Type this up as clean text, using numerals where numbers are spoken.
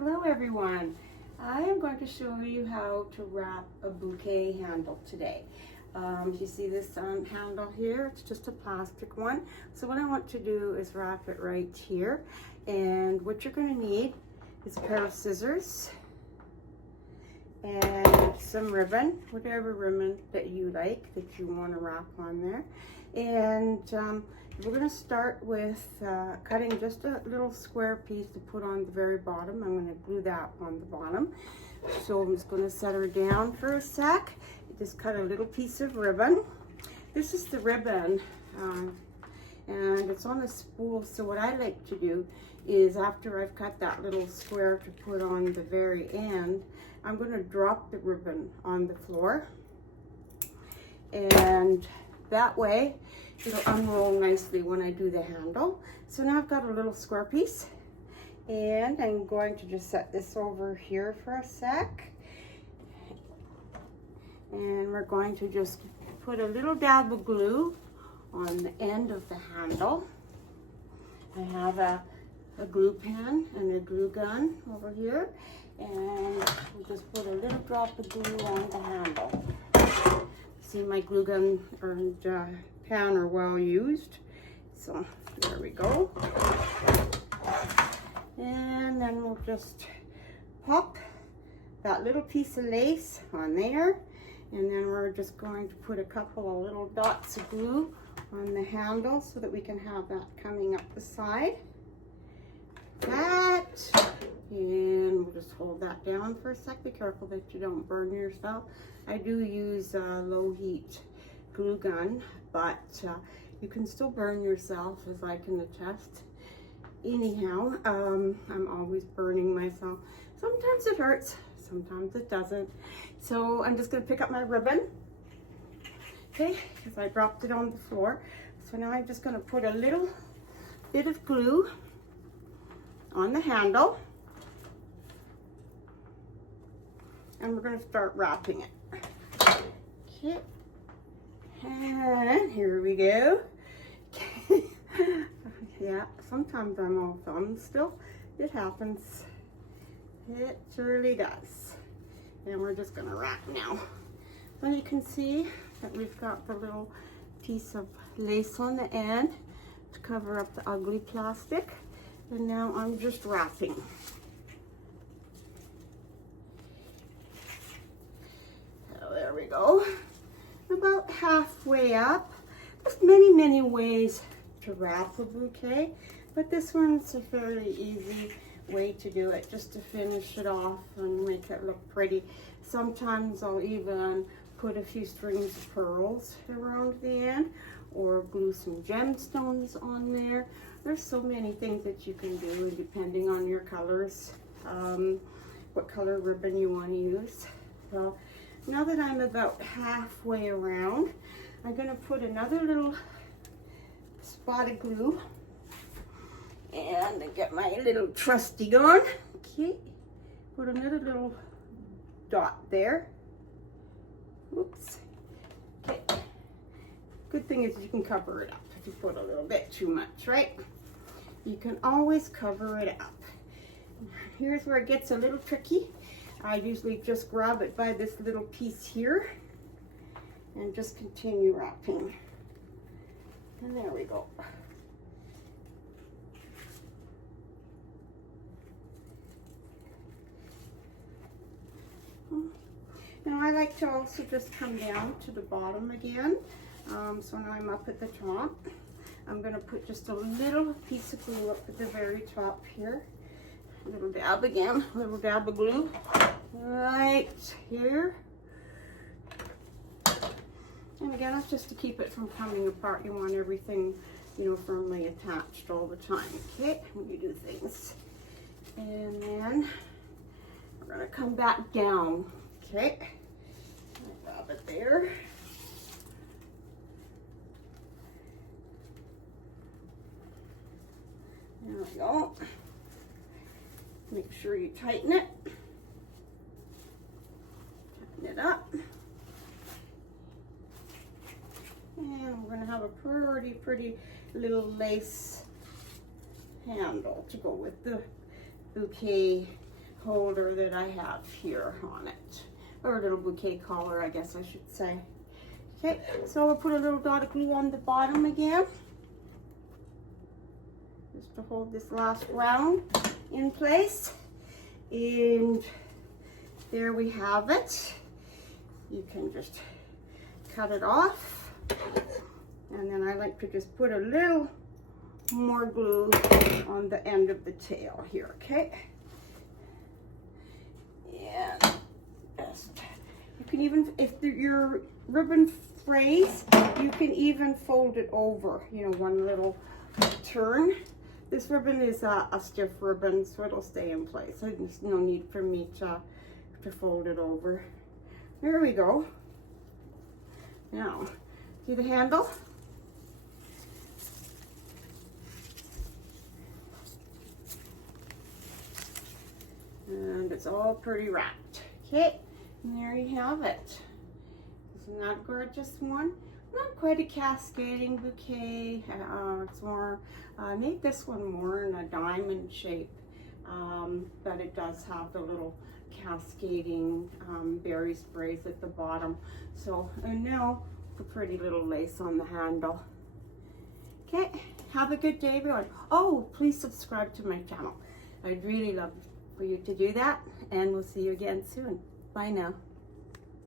Hello everyone. I am going to show you how to wrap a bouquet handle today. You see this handle here? It's just a plastic one. So what I want to do is wrap it right here. And what you're going to need is a pair of scissors and some ribbon, whatever ribbon that you like, that you want to wrap on there. And we're going to start with cutting just a little square piece to put on the very bottom. I'm going to glue that on the bottom. So I'm just going to set her down for a sec. Just cut a little piece of ribbon. This is the ribbon, and it's on a spool. So what I like to do is, after I've cut that little square to put on the very end, I'm going to drop the ribbon on the floor, and that way it'll unroll nicely when I do the handle. So now I've got a little square piece, and I'm going to just set this over here for a sec. And we're going to just put a little dab of glue on the end of the handle. I have a glue pen and a glue gun over here, and we'll just put a little drop of glue on the handle. See, my glue gun and pen are well used. So there we go. And then we'll just pop that little piece of lace on there. And then we're just going to put a couple of little dots of glue on the handle so that we can have that coming up the side. That, and we'll just hold that down for a sec. Be careful that you don't burn yourself. I do use a low heat glue gun, but you can still burn yourself, as I can attest. Anyhow, I'm always burning myself. Sometimes it hurts, sometimes it doesn't. So I'm just going to pick up my ribbon, okay, because I dropped it on the floor. So now I'm just going to put a little bit of glue on the handle, and we're going to start wrapping it. Okay, and here we go. Okay. Yeah, sometimes I'm all thumbs still. It happens. It surely does. And we're just gonna wrap now. So you can see that we've got the little piece of lace on the end to cover up the ugly plastic. And now I'm just wrapping. So there we go. About halfway up. There's many ways to wrap a bouquet, but this one's a fairly easy way to do it, just to finish it off and make it look pretty. Sometimes I'll even put a few strings of pearls around the end, or glue some gemstones on there. There's so many things that you can do, depending on your colors, what color ribbon you want to use. So now that I'm about halfway around, I'm going to put another little spot of glue and get my little trusty gun. Okay, put another little dot there. Oops. Okay. Good thing is you can cover it up if you put a little bit too much, right? You can always cover it up. Here's where it gets a little tricky. I usually just grab it by this little piece here and just continue wrapping. And there we go. Now I like to also just come down to the bottom again. So now I'm up at the top. I'm going to put just a little piece of glue up at the very top here. A little dab again, a little dab of glue right here. And again, that's just to keep it from coming apart. You want everything, you know, firmly attached all the time, okay, when you do things. And then we're going to come back down, okay. Grab it there. There we go. Make sure you tighten it. Tighten it up. And we're going to have a pretty little lace handle to go with the bouquet holder that I have here on it, or a little bouquet collar, I guess I should say. Okay, so we'll put a little dot of glue on the bottom again, just to hold this last round in place. And there we have it. You can just cut it off. And then I like to just put a little more glue on the end of the tail here, okay? And just, you can even, if your ribbon frays, you can even fold it over, you know, one little turn. This ribbon is a stiff ribbon, so it'll stay in place. So there's no need for me to fold it over. There we go. Now, see the handle? And it's all pretty wrapped. Okay, and there you have it. Isn't that a gorgeous one? Not quite a cascading bouquet. It's more, I made this one more in a diamond shape, but it does have the little cascading berry sprays at the bottom. So, and now the pretty little lace on the handle. Okay, have a good day, everyone. Oh, please subscribe to my channel. I'd really love for you to do that, and we'll see you again soon. Bye now.